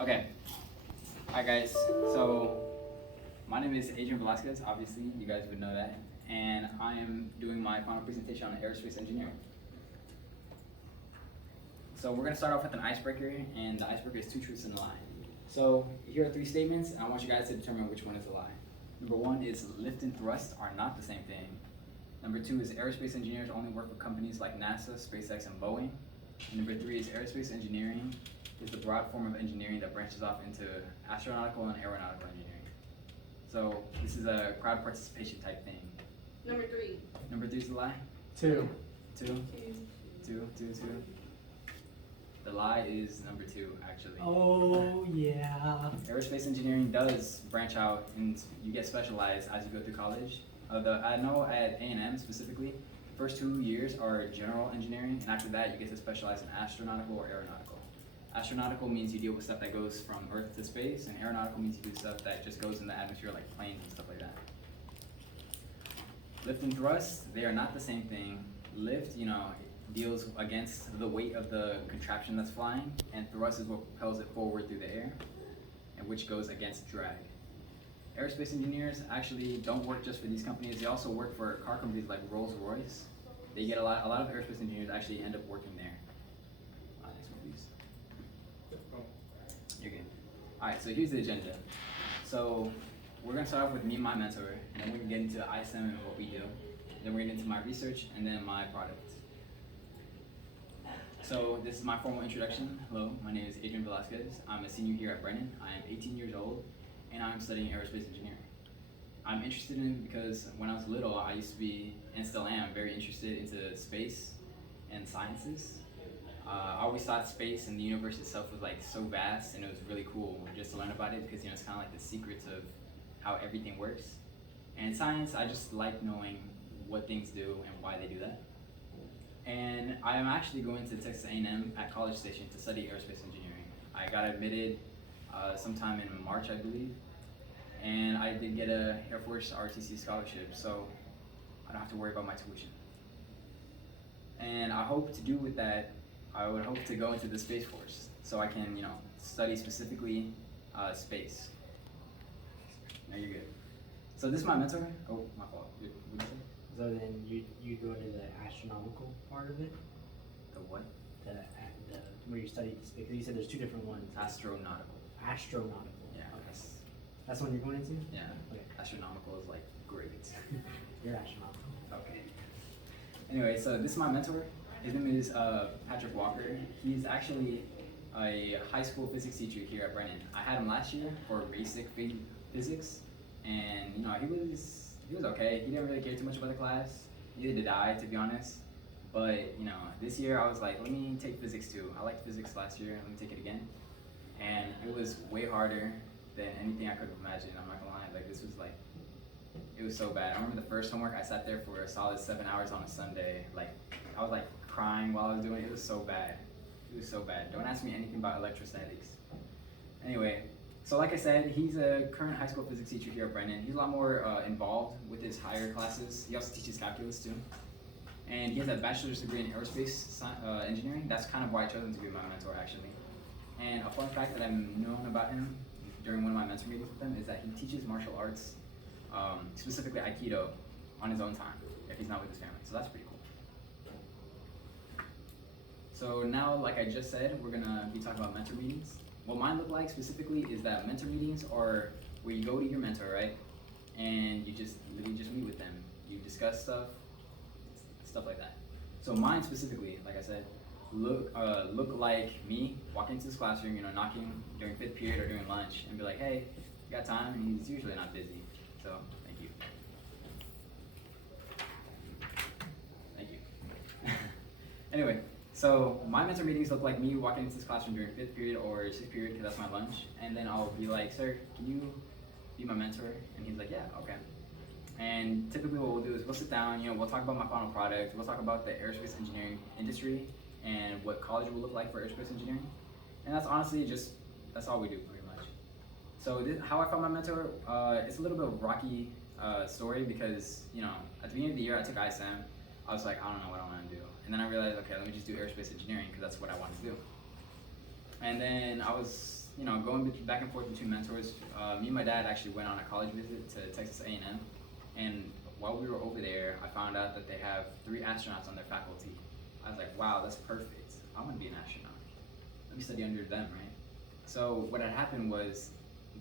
Okay. Alright guys, so my name is Adrian Velasquez, obviously, you guys would know that. And I am doing my final presentation on aerospace engineering. So we're gonna start off with an icebreaker, and the icebreaker is 2 truths and a lie. So here are 3 statements, and I want you guys to determine which one is a lie. Number 1 is lift and thrust are not the same thing. Number 2 is aerospace engineers only work for companies like NASA, SpaceX, and Boeing. And number 3 is aerospace engineering is the broad form of engineering that branches off into astronautical and aeronautical engineering. So this is a crowd participation type thing. Number 3. Number 3 is the lie? 2. 2? 2. The lie is number 2, actually. Oh, yeah. Aerospace engineering does branch out and you get specialized as you go through college. I know at A&M specifically, the first 2 years are general engineering, and after that you get to specialize in astronautical or aeronautical. Astronautical means you deal with stuff that goes from Earth to space, and aeronautical means you do stuff that just goes in the atmosphere like planes and stuff like that. Lift and thrust, they are not the same thing. Lift, deals against the weight of the contraption that's flying, and thrust is what propels it forward through the air, and which goes against drag. Aerospace engineers actually don't work just for these companies, they also work for car companies like Rolls-Royce. They get a lot of aerospace engineers actually end up working there. Next one, please. You're good. Alright, so here's the agenda. So we're gonna start off with me and my mentor, and then we're gonna get into ISM and what we do. Then we're gonna get into my research, and then my product. So this is my formal introduction. Hello, my name is Adrian Velasquez. I'm a senior here at Brennan. I am 18 years old, and I'm studying aerospace engineering. I'm interested in it because when I was little, I used to be, and still am, very interested into space and sciences. I always thought space and the universe itself was like so vast, and it was really cool just to learn about it because it's kind of like the secrets of how everything works. And in science, I just like knowing what things do and why they do that. And I am actually going to Texas A&M at College Station to study aerospace engineering. I got admitted sometime in March, I believe, and I did get a Air Force RTC scholarship, so I don't have to worry about my tuition. And I hope to do with that, I would hope to go into the Space Force, so I can, study specifically space. No, you're good. So this is my mentor. Oh, my fault. What did you say? So then you go into the astronomical part of it? The what? The where you study the space. Because you said there's 2 different ones. Astronautical. Astronautical. Yeah. Okay. That's what you're going into? Yeah. Okay. Astronomical is like great. You're astronomical. Okay. Anyway, so this is my mentor. His name is Patrick Walker. He's actually a high school physics teacher here at Brennan. I had him last year for basic physics, and he was okay. He didn't really care too much about the class. Neither did I, to be honest. But this year I was like, let me take physics too. I liked physics last year. Let me take it again. And it was way harder than anything I could have imagined. I'm not gonna lie. Like this was like, it was so bad. I remember the first homework. I sat there for a solid 7 hours on a Sunday. Like I was like crying while I was doing it. It was so bad. It was so bad. Don't ask me anything about electrostatics. Anyway. So like I said, he's a current high school physics teacher here at Brennan. He's a lot more involved with his higher classes. He also teaches calculus too. And he has a bachelor's degree in aerospace engineering. That's kind of why I chose him to be my mentor actually. And a fun fact that I've known about him during one of my mentor meetings with him is that he teaches martial arts, specifically Aikido, on his own time, if he's not with his family. So that's pretty cool. So now, like I just said, we're gonna be talking about mentor meetings. What mine look like specifically is that mentor meetings are where you go to your mentor, right? And you just literally just meet with them. You discuss stuff like that. So mine specifically, like I said, look like me walking into this classroom, knocking during 5th period or during lunch and be like, hey, you got time? And he's usually not busy. So thank you. Thank you. Anyway. So my mentor meetings look like me walking into this classroom during 5th period or 6th period because that's my lunch, and then I'll be like, sir, can you be my mentor? And he's like, yeah, okay. And typically what we'll do is we'll sit down, we'll talk about my final product, we'll talk about the aerospace engineering industry and what college will look like for aerospace engineering. And that's honestly that's all we do pretty much. So how I found my mentor, it's a little bit of a rocky story because, at the beginning of the year I took ISM. I was like, I don't know what I want to do. And then I realized, okay, let me just do aerospace engineering because that's what I wanted to do. And then I was going back and forth between mentors. Me and my dad actually went on a college visit to Texas A&M, and while we were over there, I found out that they have 3 astronauts on their faculty. I was like, wow, that's perfect. I want to be an astronaut. Let me study under them, right? So what had happened was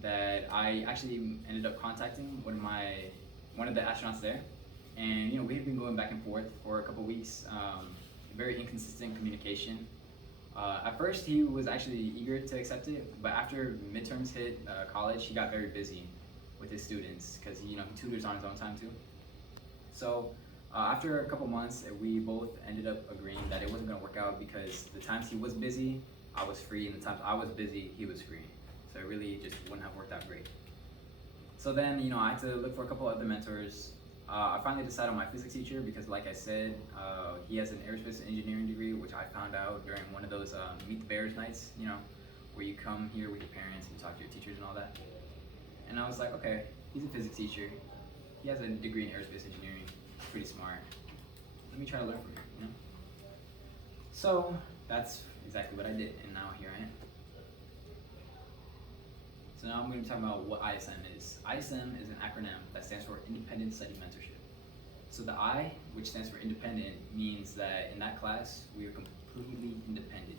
that I actually ended up contacting one of the astronauts there, and we had been going back and forth for a couple weeks. Very inconsistent communication. At first, he was actually eager to accept it, but after midterms hit college, he got very busy with his students because he tutors on his own time too. So after a couple months, we both ended up agreeing that it wasn't going to work out because the times he was busy, I was free, and the times I was busy, he was free. So it really just wouldn't have worked out great. So then, I had to look for a couple other mentors. I finally decided on my physics teacher because, like I said, he has an aerospace engineering degree, which I found out during one of those Meet the Bears nights, where you come here with your parents and talk to your teachers and all that. And I was like, okay, he's a physics teacher. He has a degree in aerospace engineering. He's pretty smart. Let me try to learn from him, So that's exactly what I did, and now here I am. So now I'm going to be talking about what ISM is. ISM is an acronym that stands for Independent Study Mentorship. So the I, which stands for independent, means that in that class we are completely independent.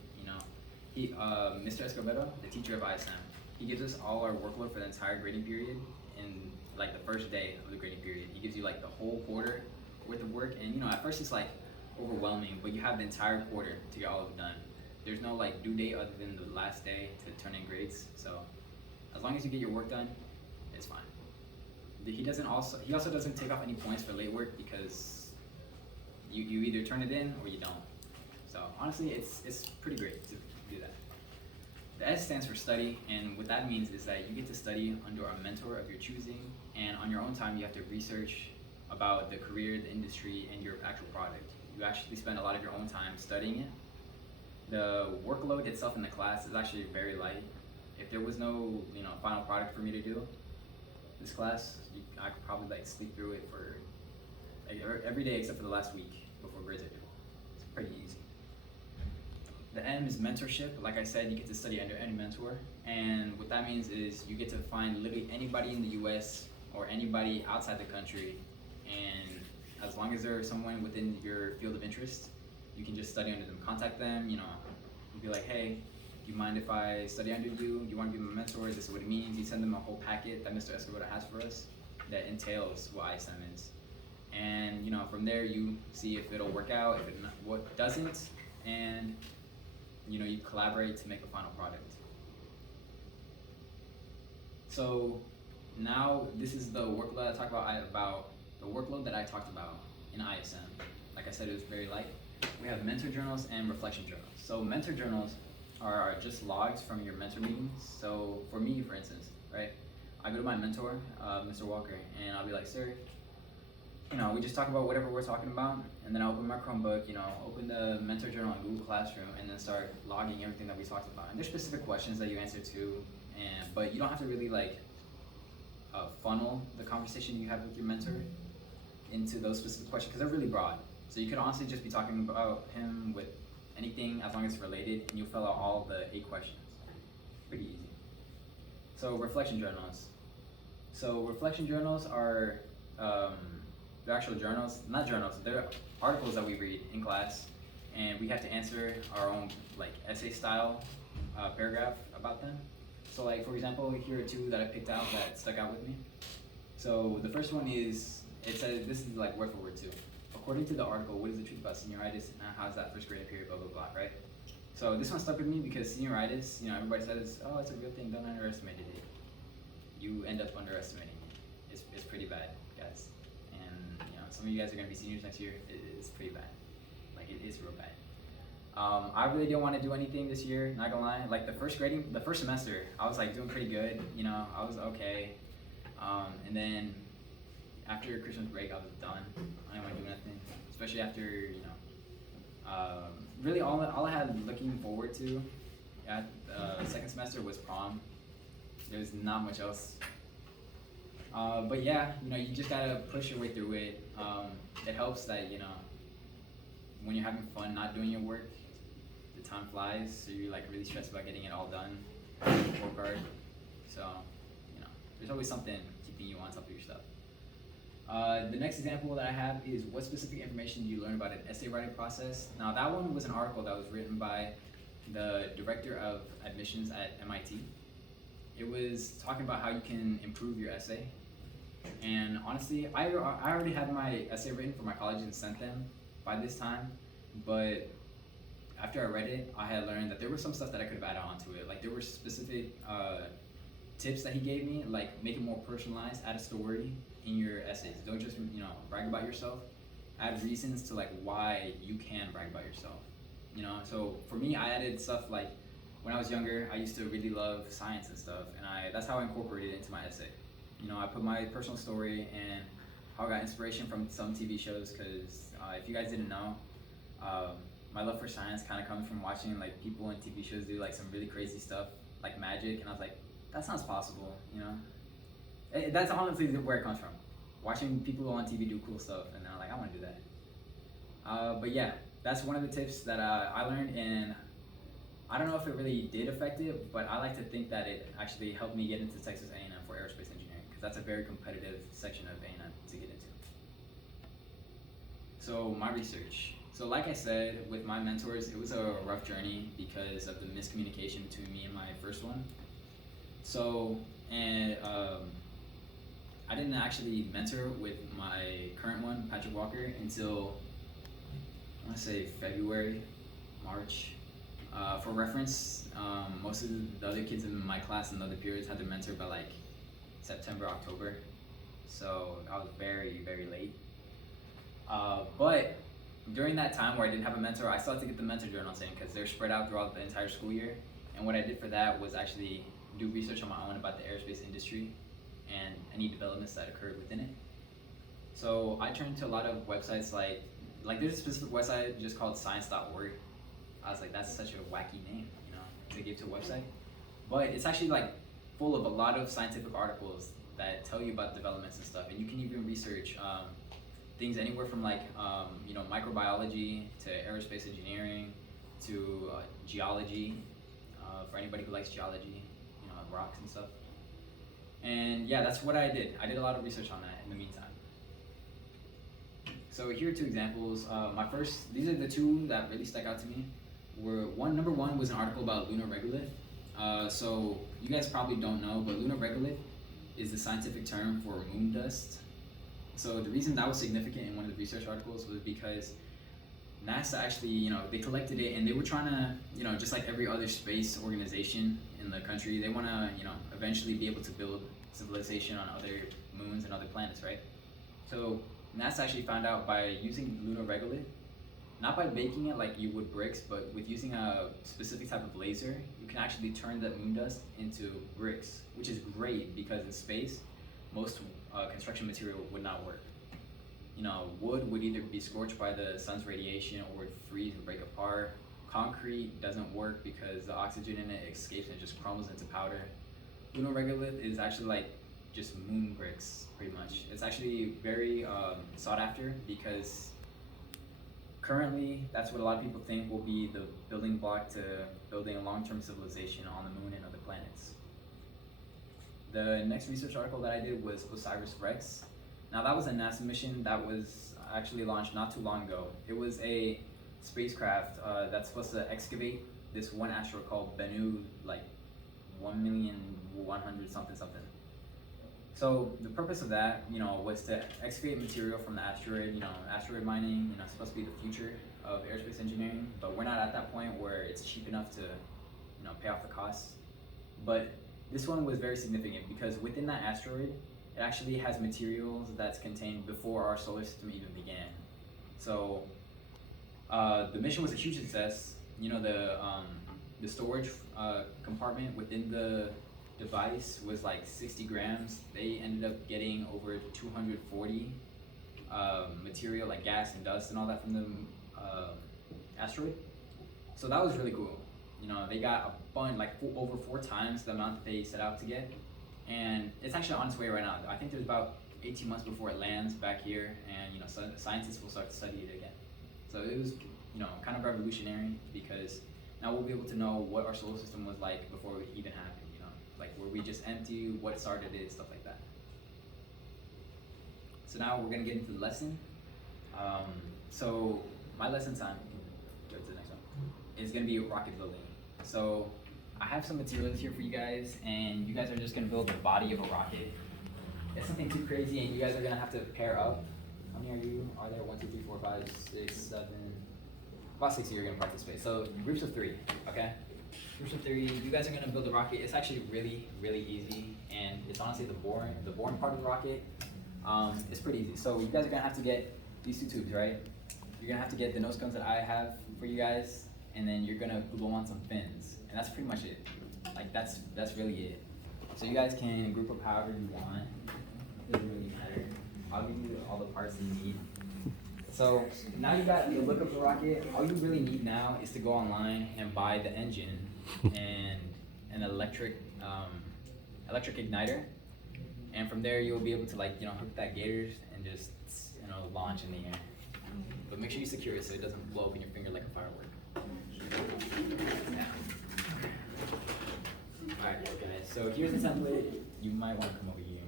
Mr. Escobedo, the teacher of ISM, he gives us all our workload for the entire grading period in like the first day of the grading period. He gives you like the whole quarter worth of work, and at first it's like overwhelming, but you have the entire quarter to get all of it done. There's no like due date other than the last day to turn in grades. So as long as you get your work done, it's fine. He also doesn't take off any points for late work because you either turn it in or you don't. So honestly, it's pretty great to do that. The S stands for study, and what that means is that you get to study under a mentor of your choosing, and on your own time you have to research about the career, the industry, and your actual product. You actually spend a lot of your own time studying it. The workload itself in the class is actually very light. If there was no final product for me to do this class, I could probably sleep through it for every day except for the last week before grades are due. It's pretty easy. The M is mentorship. Like I said, you get to study under any mentor, and what that means is you get to find literally anybody in the U.S. or anybody outside the country, and as long as they're someone within your field of interest, you can just study under them. Contact them, you'll be like, hey, do you mind if I study under you? Do you want to be my mentor? This is what it means. You send them a whole packet that Mr. Escobedo has for us that entails what ISM is. And from there you see if it'll work out, if what doesn't, and you collaborate to make a final product. So now this is the workload the workload that I talked about in ISM. Like I said, it was very light. We have mentor journals and reflection journals. So mentor journals are just logs from your mentor meetings. So for me, for instance, right, I go to my mentor, Mr. Walker, and I'll be like, sir, we just talk about whatever we're talking about, and then I open my Chromebook, open the mentor journal on Google Classroom, and then start logging everything that we talked about. And there's specific questions that you answer to, but you don't have to really funnel the conversation you have with your mentor into those specific questions because they're really broad. So you could honestly just be talking about him with anything as long as it's related, and you'll fill out all the 8 questions. Pretty easy. So reflection journals. So reflection journals are they're actual journals, not journals. They're articles that we read in class, and we have to answer our own essay style paragraph about them. So for example, here are 2 that I picked out that stuck out with me. So the first one is, it says, this is word for word too. According to the article, what is the truth about senioritis and how is that first grade period, blah, blah, blah, right? So this one stuck with me because senioritis, everybody says, oh, it's a real thing, don't underestimate it. You end up underestimating it. It's pretty bad, guys. And some of you guys are gonna be seniors next year. It's pretty bad. It is real bad. I really didn't want to do anything this year, not gonna lie. The first semester, I was doing pretty good, I was okay. And then after Christmas break, I was done. I didn't want to do nothing, especially after, really all I had looking forward to at the second semester was prom. There's not much else. But yeah, you just gotta push your way through it. It helps that, when you're having fun not doing your work, the time flies, so you're really stressed about getting it all done before hard. So, there's always something keeping you on top of your stuff. The next example that I have is what specific information do you learn about an essay writing process? Now that one was an article that was written by the director of admissions at MIT. It was talking about how you can improve your essay. And honestly, I already had my essay written for my college and sent them by this time, but after I read it, I had learned that there was some stuff that I could have added onto it. Like there were specific tips that he gave me, like make it more personalized, add a story in your essays. Don't just brag about yourself. Add reasons to like why you can brag about yourself. So for me, I added stuff like when I was younger, I used to really love science and stuff, and that's how I incorporated it into my essay. I put my personal story and how I got inspiration from some TV shows, because if you guys didn't know, my love for science kind of comes from watching like people in TV shows do like some really crazy stuff, like magic, and I was like, that sounds possible, That's honestly where it comes from. Watching people on TV do cool stuff, and then I'm like, I want to do that. But yeah, that's one of the tips that I learned, and I don't know if it really did affect it, but I like to think that it actually helped me get into Texas A&M for aerospace engineering, because that's a very competitive section of A&M to get into. So my research. So like I said, with my mentors, it was a rough journey because of the miscommunication between me and my first one. So, and I didn't actually mentor with my current one, Patrick Walker, until I want to say February, March. For reference, most of the other kids in my class and other peers had their mentor by like September, October. So I was very, very late. But during that time where I didn't have a mentor, I still had to get the mentor journals in because they're spread out throughout the entire school year. And what I did for that was actually do research on my own about the aerospace industry and any developments that occurred within it. So I turned to a lot of websites like there's a specific website just called science.org. I was like, that's such a wacky name, to give to a website. But it's actually like full of a lot of scientific articles that tell you about developments and stuff. And you can even research things anywhere from like microbiology to aerospace engineering to geology, for anybody who likes geology, rocks and stuff. And yeah, that's what I did. I did a lot of research on that in the meantime. So here are two examples. These are the two that really stuck out to me. Number one was an article about lunar regolith. So you guys probably don't know, but lunar regolith is the scientific term for moon dust. So the reason that was significant in one of the research articles was because NASA actually, they collected it, and they were trying to, just like every other space organization in the country, they want to, eventually be able to build civilization on other moons and other planets, right? So NASA actually found out by using lunar regolith, not by baking it like you would bricks, but with using a specific type of laser, you can actually turn that moon dust into bricks, which is great because in space, most construction material would not work. Wood would either be scorched by the sun's radiation or would freeze and break apart. Concrete doesn't work because the oxygen in it escapes and it just crumbles into powder. Lunar regolith is actually like just moon bricks, pretty much. It's actually very sought after because currently that's what a lot of people think will be the building block to building a long-term civilization on the moon and other planets. The next research article that I did was OSIRIS-REx. Now that was a NASA mission that was actually launched not too long ago. It was a spacecraft that's supposed to excavate this one asteroid called Bennu, like 1,100,000 something. So the purpose of that, was to excavate material from the asteroid. Asteroid mining, it's supposed to be the future of aerospace engineering, but we're not at that point where it's cheap enough to, pay off the costs. But this one was very significant because within that asteroid, it actually has materials that's contained before our solar system even began. So the mission was a huge success. The storage compartment within the device was like 60 grams. They ended up getting over 240 material like gas and dust and all that from the asteroid. So that was really cool. They got a bunch, like over 4 times the amount that they set out to get. And it's actually on its way right now. I think there's about 18 months before it lands back here, and scientists will start to study it again. So it was, kind of revolutionary because now we'll be able to know what our solar system was like before it even happened. we just empty what started it, stuff like that. So now we're gonna get into the lesson. So my lesson time, go to the next one, is gonna be rocket building. So I have some materials here for you guys, and you guys are just gonna build the body of a rocket. It's something too crazy, and you guys are gonna have to pair up. How many are you? Are there 1, 2, 3, 4, 5, 6, 7? About 6 of you are gonna participate. So groups of 3, okay? Groups of 3. You guys are gonna build a rocket. It's actually really, really easy, and it's honestly the boring part of the rocket. It's pretty easy. So you guys are gonna have to get these 2 tubes, right? You're gonna have to get the nose cones that I have for you guys, and then you're gonna glue on some fins, and that's pretty much it. Like that's really it. So you guys can group up however you want. It doesn't really matter. I'll give you all the parts you need. So now you got the look of the rocket. All you really need now is to go online and buy the engine and an electric igniter. And from there you'll be able to hook that gators and just launch in the air. But make sure you secure it so it doesn't blow up in your finger like a firework. Yeah. Alright, guys, so here's the template. You might want to come over here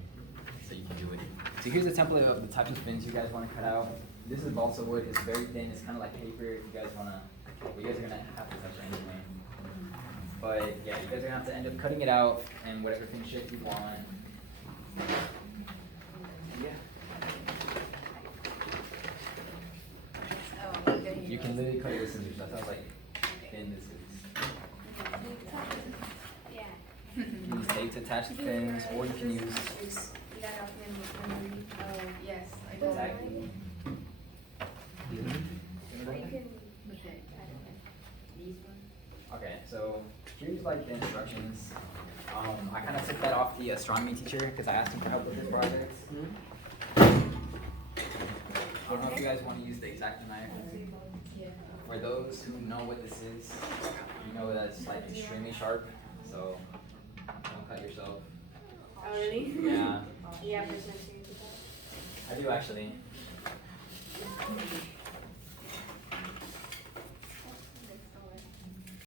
so you can do it. So here's the template of the types of fins you guys want to cut out. This is balsa wood. It's very thin. It's kind of like paper. If you guys want to, well, you guys are going to have to touch it anyway. But yeah, you guys are going to have to end up cutting it out and whatever fin shape you want. Yeah. You can literally cut it with scissors. That's how thin this is. You can use tape to attach the fins, or you can use. Yes, I Exactly. Okay, so here's the instructions. I kind of took that off the astronomy teacher because I asked him for help with this project. I don't know if you guys want to use the X-Acto knife. For those who know what this is, you know that it's extremely sharp, so don't cut yourself. Oh, really? Yeah. Yeah, I do actually.